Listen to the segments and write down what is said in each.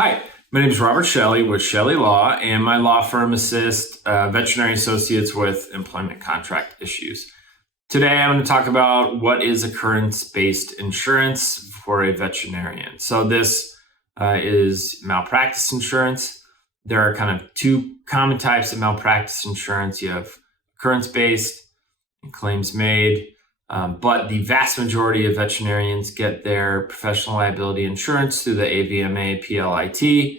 Hi, my name is Robert Chelle with Chelle Law, and my law firm assists veterinary associates with employment contract issues. Today, I'm going to talk about what is occurrence-based insurance for a veterinarian. So this is malpractice insurance. There are kind of two common types of malpractice insurance. You have occurrence-based and claims made. But the vast majority of veterinarians get their professional liability insurance through the AVMA PLIT,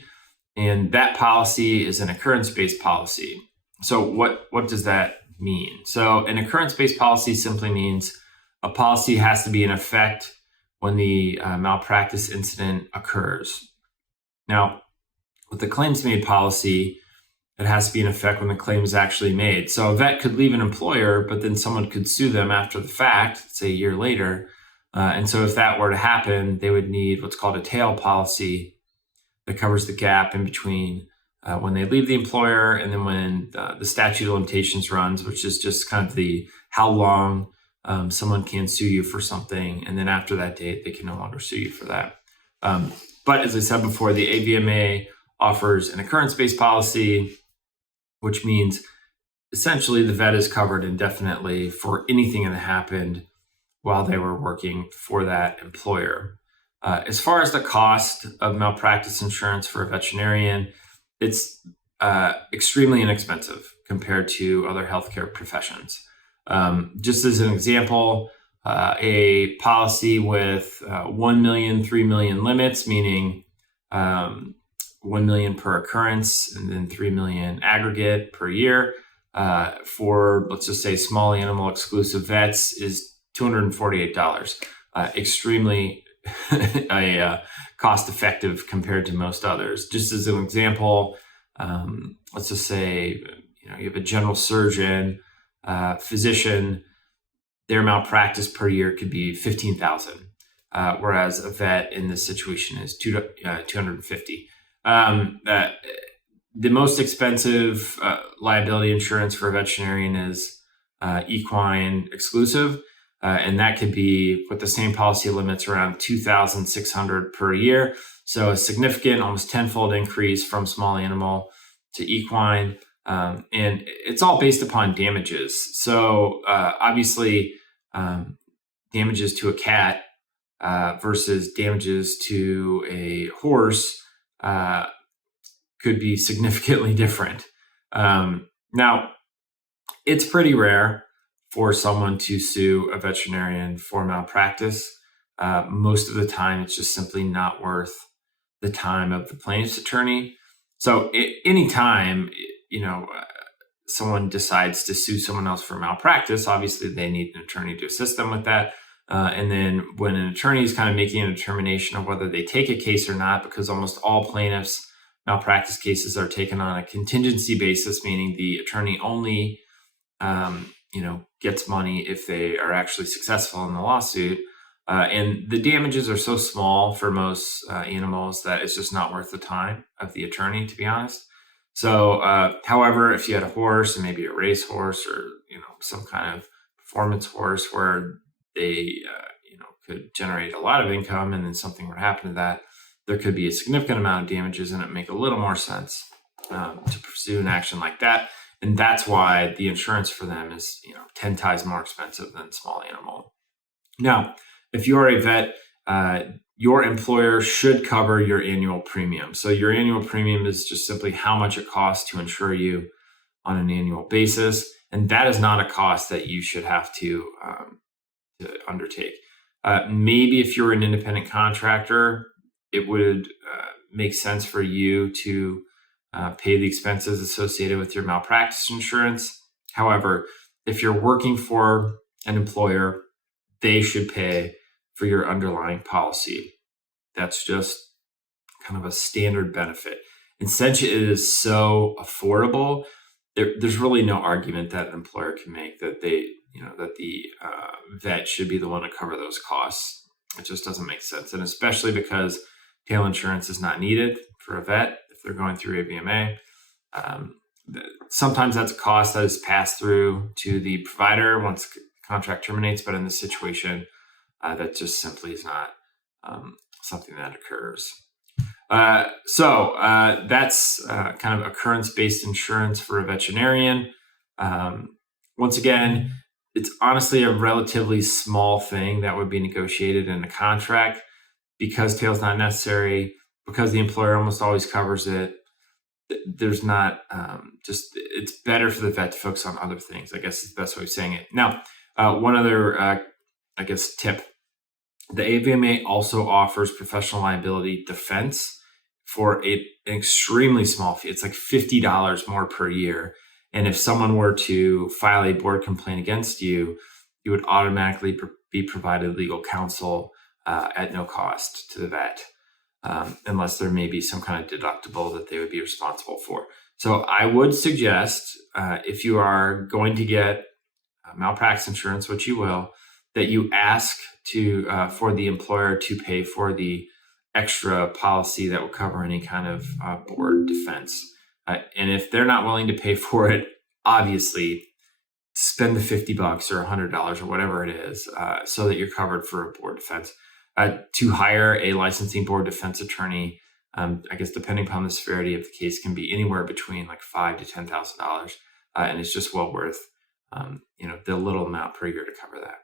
and that policy is an occurrence-based policy. So what does that mean? So an occurrence-based policy simply means a policy has to be in effect when the malpractice incident occurs. Now, with the claims-made policy, it has to be in effect when the claim is actually made. So a vet could leave an employer, but then someone could sue them after the fact, say a year later. And so if that were to happen, they would need what's called a tail policy that covers the gap in between when they leave the employer and then when the statute of limitations runs, which is just kind of the how long someone can sue you for something. And then after that date, they can no longer sue you for that. But as I said before, the AVMA offers an occurrence-based policy, which means essentially the vet is covered indefinitely for anything that happened while they were working for that employer. As far as the cost of malpractice insurance for a veterinarian, it's extremely inexpensive compared to other healthcare professions. Just as an example, a policy with 1 million, 3 million limits, meaning 1 million per occurrence and then 3 million aggregate per year for, let's just say, small animal exclusive vets is $248. Extremely cost effective compared to most others. Just as an example, let's just say you have a general surgeon, physician, their malpractice per year could be $15,000, whereas a vet in this situation is $250. The most expensive liability insurance for a veterinarian is equine exclusive, and that could be with the same policy limits around $2,600 per year. So a significant, almost tenfold increase from small animal to equine, and it's all based upon damages. So obviously, damages to a cat versus damages to a horse could be significantly different. Now, it's pretty rare for someone to sue a veterinarian for malpractice. Most of the time, it's just simply not worth the time of the plaintiff's attorney. So anytime, someone decides to sue someone else for malpractice, obviously they need an attorney to assist them with that. And then when an attorney is kind of making a determination of whether they take a case or not, because almost all plaintiffs' malpractice cases are taken on a contingency basis, meaning the attorney only, gets money if they are actually successful in the lawsuit. And the damages are so small for most animals that it's just not worth the time of the attorney, to be honest. So, however, if you had a horse and maybe a race horse or, some kind of performance horse where they, could generate a lot of income and then something would happen to that, there could be a significant amount of damages and it make a little more sense to pursue an action like that. And that's why the insurance for them is, 10 times more expensive than small animal. Now, if you're a vet, your employer should cover your annual premium. So your annual premium is just simply how much it costs to insure you on an annual basis. And that is not a cost that you should have to undertake. Maybe if you're an independent contractor, it would make sense for you to pay the expenses associated with your malpractice insurance. However, if you're working for an employer, they should pay for your underlying policy. That's just kind of a standard benefit. And since it is so affordable, there's really no argument that an employer can make that the vet should be the one to cover those costs. It just doesn't make sense. And especially because tail insurance is not needed for a vet if they're going through AVMA. Sometimes that's a cost that is passed through to the provider once contract terminates, but in this situation, that just simply is not something that occurs. That's kind of occurrence-based insurance for a veterinarian. Once again, it's honestly a relatively small thing that would be negotiated in a contract because tail's not necessary, because the employer almost always covers it. There's not it's better for the vet to focus on other things, I guess is the best way of saying it. Now, one other, tip. The AVMA also offers professional liability defense for an extremely small fee. It's like $50 more per year. And if someone were to file a board complaint against you, you would automatically be provided legal counsel at no cost to the vet, unless there may be some kind of deductible that they would be responsible for. So I would suggest, if you are going to get malpractice insurance, which you will, that you ask for the employer to pay for the extra policy that will cover any kind of board defense. And if they're not willing to pay for it, obviously spend the $50 or $100 or whatever it is, so that you're covered for a board defense. To hire a licensing board defense attorney, I guess depending upon the severity of the case, can be anywhere between like $5,000 to $10,000, and it's just well worth the little amount per year to cover that.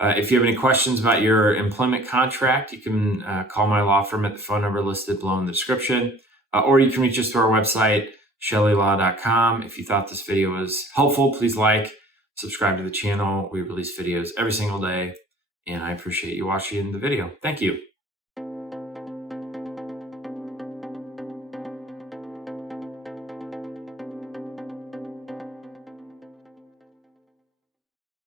If you have any questions about your employment contract, you can call my law firm at the phone number listed below in the description, or you can reach us through our website, chellelaw.com. If you thought this video was helpful, please subscribe to the channel. We release videos every single day, and I appreciate you watching the video. Thank you.